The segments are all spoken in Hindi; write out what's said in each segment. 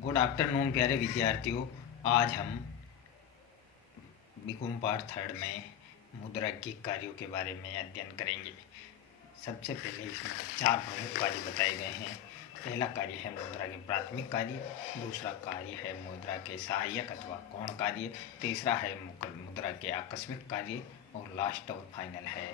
गुड आफ्टरनून प्यारे विद्यार्थियों। आज हम बीकॉम पार्ट थर्ड में मुद्रा के कार्यों के बारे में अध्ययन करेंगे। सबसे पहले इसमें 4 प्रमुख कार्य बताए गए हैं। पहला कार्य है मुद्रा के प्राथमिक कार्य, दूसरा कार्य है मुद्रा के सहायक अथवा गौण कार्य, तीसरा है मुद्रा के आकस्मिक कार्य और लास्ट और फाइनल है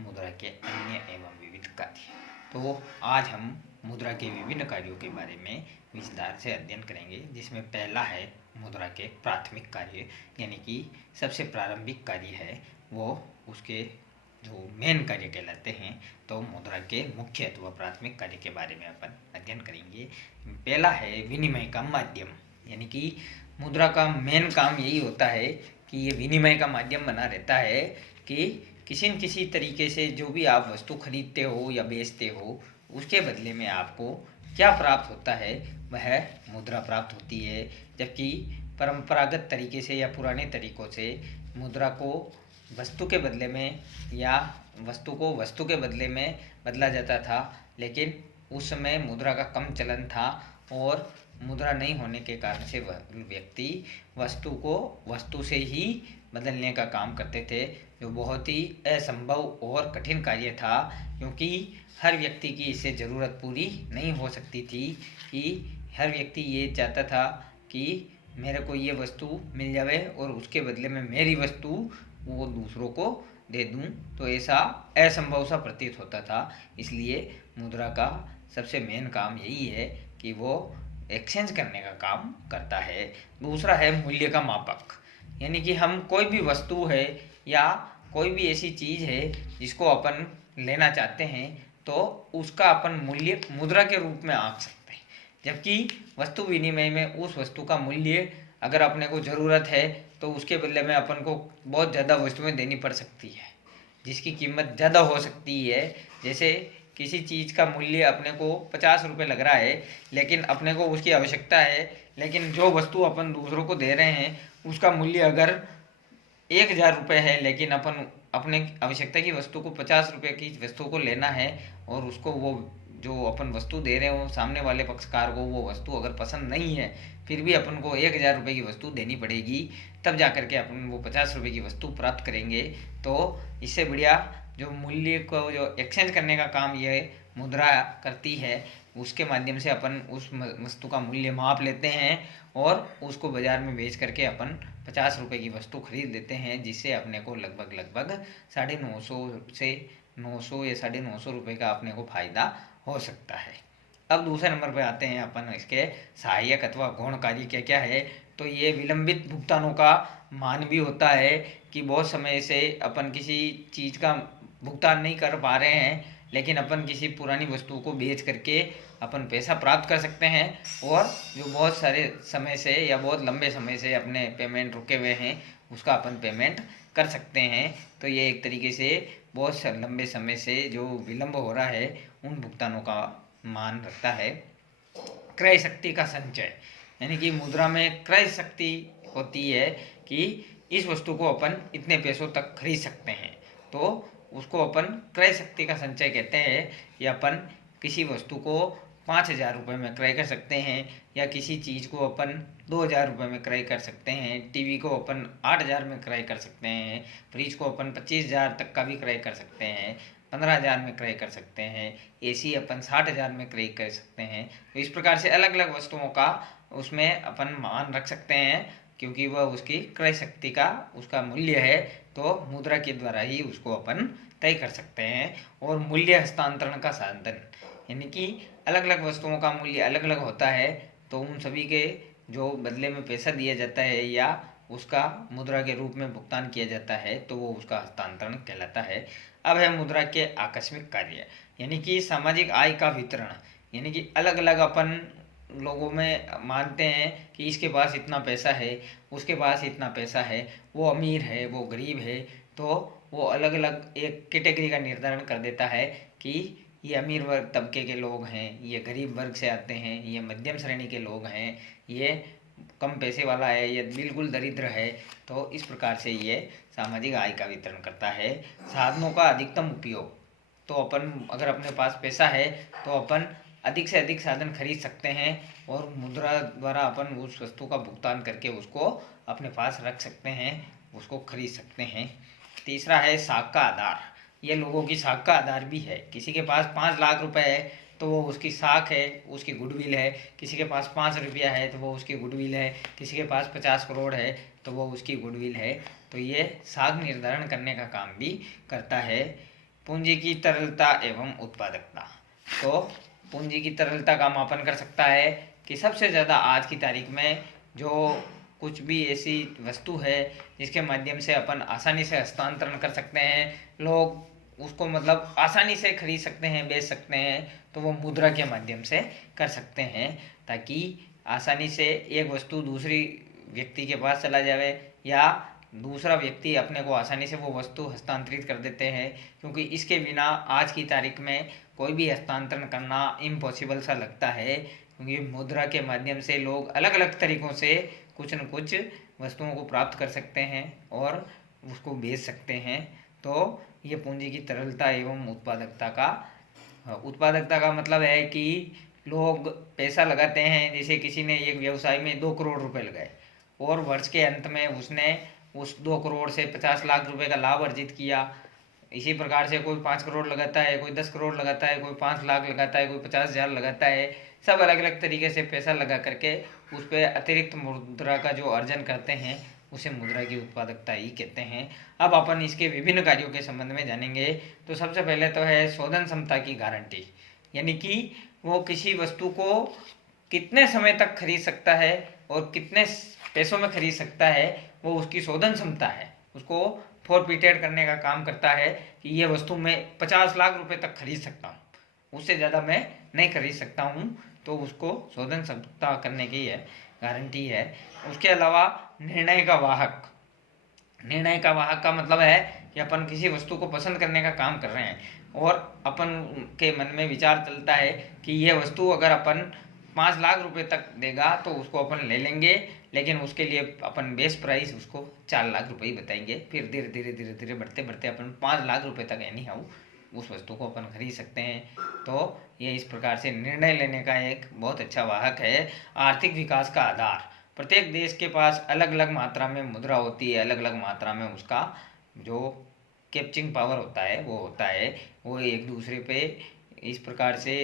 मुद्रा के अन्य एवं विविध कार्य। तो आज हम मुद्रा के विभिन्न कार्यों के बारे में विस्तार से अध्ययन करेंगे, जिसमें पहला है मुद्रा के प्राथमिक कार्य, यानी कि सबसे प्रारंभिक कार्य है वो उसके जो मेन कार्य कहलाते हैं। तो मुद्रा के मुख्य अथवा प्राथमिक कार्य के बारे में अपन अध्ययन करेंगे। पहला है विनिमय का माध्यम, यानी कि मुद्रा का मेन काम यही होता है कि ये विनिमय का माध्यम बना रहता है कि किसी न किसी तरीके से जो भी आप वस्तु खरीदते हो या बेचते हो, उसके बदले में आपको क्या प्राप्त होता है, वह मुद्रा प्राप्त होती है। जबकि परंपरागत तरीके से या पुराने तरीकों से मुद्रा को वस्तु के बदले में या वस्तु को वस्तु के बदले में बदला जाता था, लेकिन उस समय मुद्रा का कम चलन था और मुद्रा नहीं होने के कारण से व्यक्ति वस्तु को वस्तु से ही बदलने का काम करते थे, जो बहुत ही असंभव और कठिन कार्य था, क्योंकि हर व्यक्ति की इससे ज़रूरत पूरी नहीं हो सकती थी। कि हर व्यक्ति ये चाहता था कि मेरे को ये वस्तु मिल जाए और उसके बदले में मेरी वस्तु वो दूसरों को दे दूं, तो ऐसा असंभव सा प्रतीत होता था। इसलिए मुद्रा का सबसे मेन काम यही है कि वो एक्सचेंज करने का काम करता है। दूसरा है मूल्य का मापक, यानी कि हम कोई भी वस्तु है या कोई भी ऐसी चीज़ है जिसको अपन लेना चाहते हैं, तो उसका अपन मूल्य मुद्रा के रूप में आंक सकते हैं। जबकि वस्तु विनिमय में उस वस्तु का मूल्य अगर अपने को ज़रूरत है तो उसके बदले में अपन को बहुत ज़्यादा वस्तुएं देनी पड़ सकती है, जिसकी कीमत ज़्यादा हो सकती है। जैसे किसी चीज़ का मूल्य अपने को 50 रुपये लग रहा है, लेकिन अपने को उसकी आवश्यकता है, लेकिन जो वस्तु अपन दूसरों को दे रहे हैं उसका मूल्य अगर 1000 रुपये है, लेकिन अपन अपने आवश्यकता की वस्तु को 50 रुपये की वस्तु को लेना है और उसको वो जो अपन वस्तु दे रहे हो सामने वाले पक्षकार को वो वस्तु अगर पसंद नहीं है, फिर भी अपन को 1000 रुपये की वस्तु देनी पड़ेगी, तब जा कर के अपन वो 50 रुपये की वस्तु प्राप्त करेंगे। तो इससे बढ़िया जो मूल्य को जो एक्सचेंज करने का काम ये मुद्रा करती है, उसके माध्यम से अपन उस वस्तु का मूल्य माप लेते हैं और उसको बाज़ार में बेच करके अपन 50 रुपये की वस्तु खरीद लेते हैं, जिससे अपने को लगभग 950 से 900 या 950 रुपये का अपने को फ़ायदा हो सकता है। अब दूसरे नंबर पे आते हैं अपन इसके सहायक अथवा गौण कार्य क्या क्या है। तो ये विलंबित भुगतानों का मान भी होता है कि बहुत समय से अपन किसी चीज़ का भुगतान नहीं कर पा रहे हैं, लेकिन अपन किसी पुरानी वस्तु को बेच करके अपन पैसा प्राप्त कर सकते हैं, और जो बहुत सारे समय से या बहुत लंबे समय से अपने पेमेंट रुके हुए हैं उसका अपन पेमेंट कर सकते हैं। तो ये एक तरीके से बहुत लंबे समय से जो विलंब हो रहा है उन भुगतानों का मान रखता है। क्रय शक्ति का संचय, यानी कि मुद्रा में क्रय शक्ति होती है कि इस वस्तु को अपन इतने पैसों तक खरीद सकते हैं, तो उसको अपन क्रय शक्ति का संचय कहते हैं। या अपन किसी वस्तु को 5000 रुपये में क्रय कर सकते हैं, या किसी चीज़ को अपन 2000 रुपये में क्रय कर सकते हैं, टीवी को अपन 8000 में क्रय कर सकते हैं, फ्रिज को अपन 25000 तक का भी क्रय कर सकते हैं, 15000 में क्रय कर सकते हैं, एसी अपन 60000 में क्रय कर सकते हैं। तो इस प्रकार से अलग अलग वस्तुओं का उसमें अपन मान रख सकते हैं, क्योंकि वह उसकी क्रय शक्ति का उसका मूल्य है, तो मुद्रा के द्वारा ही उसको अपन तय कर सकते हैं। और मूल्य हस्तांतरण का साधन, यानी कि अलग अलग वस्तुओं का मूल्य अलग अलग होता है, तो उन सभी के जो बदले में पैसा दिया जाता है या उसका मुद्रा के रूप में भुगतान किया जाता है, तो वो उसका हस्तांतरण कहलाता है। अब है मुद्रा के आकस्मिक कार्य, यानी कि सामाजिक आय का वितरण, यानी कि अलग अलग अपन लोगों में मानते हैं कि इसके पास इतना पैसा है, उसके पास इतना पैसा है, वो अमीर है, वो गरीब है, तो वो अलग अलग एक कैटेगरी का निर्धारण कर देता है कि ये अमीर वर्ग तबके के लोग हैं, ये गरीब वर्ग से आते हैं, ये मध्यम श्रेणी के लोग हैं, ये कम पैसे वाला है, ये बिल्कुल दरिद्र है। तो इस प्रकार से ये सामाजिक आय का वितरण करता है। साधनों का अधिकतम उपयोग, तो अपन अगर अपने पास पैसा है तो अपन अधिक से अधिक साधन खरीद सकते हैं और मुद्रा द्वारा अपन उस वस्तु का भुगतान करके उसको अपने पास रख सकते हैं, उसको खरीद सकते हैं। तीसरा है साख का आधार। ये लोगों की साख का आधार भी है। किसी के पास 5 लाख रुपए है तो वो उसकी साख है, उसकी गुडविल है। किसी के पास 5 रुपया है तो वो उसकी गुडविल है। किसी के पास 50 करोड़ है तो वो उसकी गुडविल है। तो ये साख निर्धारण करने का काम भी करता है। पूंजी की तरलता एवं उत्पादकता। तो पूंजी की तरलता का मापन कर सकता है कि सबसे ज़्यादा आज की तारीख में जो कुछ भी ऐसी वस्तु है जिसके माध्यम से अपन आसानी से हस्तांतरण कर सकते हैं, लोग उसको मतलब आसानी से खरीद सकते हैं, बेच सकते हैं, तो वो मुद्रा के माध्यम से कर सकते हैं, ताकि आसानी से एक वस्तु दूसरी व्यक्ति के पास चला जाए या दूसरा व्यक्ति अपने को आसानी से वो वस्तु हस्तांतरित कर देते हैं। क्योंकि इसके बिना आज की तारीख में कोई भी हस्तांतरण करना इम्पॉसिबल सा लगता है, क्योंकि मुद्रा के माध्यम से लोग अलग अलग तरीक़ों से कुछ न कुछ वस्तुओं को प्राप्त कर सकते हैं और उसको बेच सकते हैं। तो ये पूंजी की तरलता एवं उत्पादकता का मतलब है कि लोग पैसा लगाते हैं। जैसे किसी ने एक व्यवसाय में 2 करोड़ रुपए लगाए और वर्ष के अंत में उसने उस 2 करोड़ से 50 लाख रुपए का लाभ अर्जित किया। इसी प्रकार से कोई 5 करोड़ लगाता है, कोई 10 करोड़ लगाता है, कोई 5 लाख लगाता है, कोई 50,000 लगाता है। सब अलग अलग तरीके से पैसा लगा करके उस पर अतिरिक्त मुद्रा का जो अर्जन करते हैं उसे मुद्रा की उत्पादकता ही कहते हैं। अब अपन इसके विभिन्न कार्यों के संबंध में जानेंगे। तो सबसे पहले तो है शोधन क्षमता की गारंटी, यानी कि वो किसी वस्तु को कितने समय तक खरीद सकता है और कितने पैसों में खरीद सकता है, वो उसकी शोधन क्षमता है। उसको फॉरफिटेड करने का काम करता है कि ये वस्तु मैं 50 लाख रुपए तक खरीद सकता हूँ, उससे ज़्यादा मैं नहीं खरीद सकता हूँ। तो उसको शोधन क्षमता करने की है गारंटी है। उसके अलावा निर्णय का वाहक। निर्णय का वाहक का मतलब है कि अपन किसी वस्तु को पसंद करने का काम कर रहे हैं और अपन के मन में विचार चलता है कि यह वस्तु अगर अपन 5 लाख रुपए तक देगा तो उसको अपन ले लेंगे, लेकिन उसके लिए अपन बेस प्राइस उसको 4 लाख रुपए ही बताएंगे। फिर धीरे धीरे धीरे धीरे बढ़ते बढ़ते अपन 5 लाख रुपए तक यानी हाउ उस वस्तु को अपन खरीद सकते हैं। तो ये इस प्रकार से निर्णय लेने का एक बहुत अच्छा वाहक है। आर्थिक विकास का आधार। प्रत्येक देश के पास अलग अलग मात्रा में मुद्रा होती है, अलग अलग मात्रा में उसका जो कैप्चिंग पावर होता है वो होता है। वो एक दूसरे पे इस प्रकार से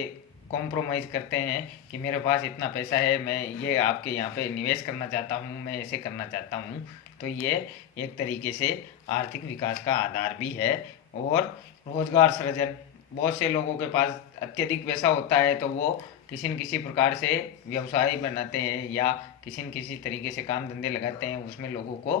कॉम्प्रोमाइज़ करते हैं कि मेरे पास इतना पैसा है, मैं ये आपके यहाँ पे निवेश करना चाहता हूँ, मैं ऐसे करना चाहता हूँ। तो ये एक तरीके से आर्थिक विकास का आधार भी है। और रोजगार सृजन। बहुत से लोगों के पास अत्यधिक पैसा होता है तो वो किसी न किसी प्रकार से व्यवसाय बनाते हैं या किसी न किसी तरीके से काम धंधे लगाते हैं, उसमें लोगों को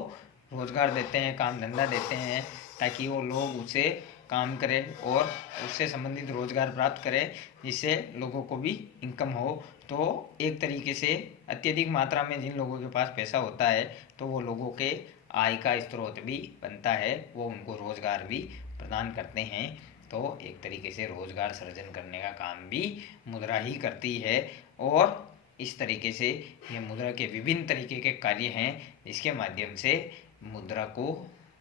रोजगार देते हैं, काम धंधा देते हैं, ताकि वो लोग उससे काम करें और उससे संबंधित रोजगार प्राप्त करें, जिससे लोगों को भी इनकम हो। तो एक तरीके से अत्यधिक मात्रा में जिन लोगों के पास पैसा होता है तो वो लोगों के आय का स्रोत भी बनता है, वो उनको रोजगार भी प्रदान करते हैं। तो एक तरीके से रोजगार सृजन करने का काम भी मुद्रा ही करती है। और इस तरीके से ये मुद्रा के विभिन्न तरीके के कार्य हैं जिसके माध्यम से मुद्रा को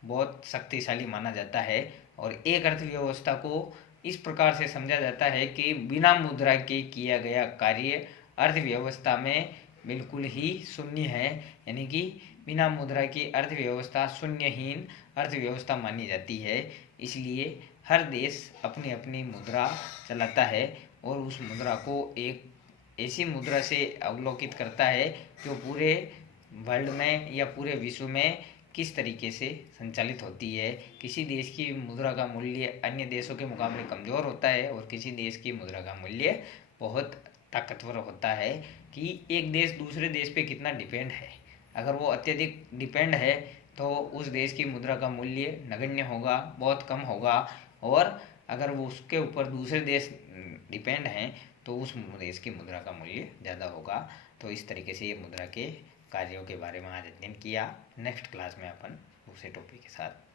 बहुत शक्तिशाली माना जाता है। और एक अर्थव्यवस्था को इस प्रकार से समझा जाता है कि बिना मुद्रा के किया गया कार्य अर्थव्यवस्था में बिल्कुल ही शून्य है, यानी कि बिना मुद्रा की अर्थव्यवस्था शून्यहीन अर्थव्यवस्था मानी जाती है। इसलिए हर देश अपनी अपनी मुद्रा चलाता है और उस मुद्रा को एक ऐसी मुद्रा से अवलोकित करता है जो पूरे वर्ल्ड में या पूरे विश्व में किस तरीके से संचालित होती है। किसी देश की मुद्रा का मूल्य अन्य देशों के मुकाबले कमज़ोर होता है और किसी देश की मुद्रा का मूल्य बहुत ताकतवर होता है कि एक देश दूसरे देश पे कितना डिपेंड है। अगर वो अत्यधिक डिपेंड है तो उस देश की मुद्रा का मूल्य नगण्य होगा, बहुत कम होगा। और अगर वो उसके ऊपर दूसरे देश डिपेंड हैं तो उस देश की मुद्रा का मूल्य ज़्यादा होगा। तो इस तरीके से ये मुद्रा के कार्यों के बारे में आज अध्ययन किया। नेक्स्ट क्लास में अपन दूसरे टॉपिक के साथ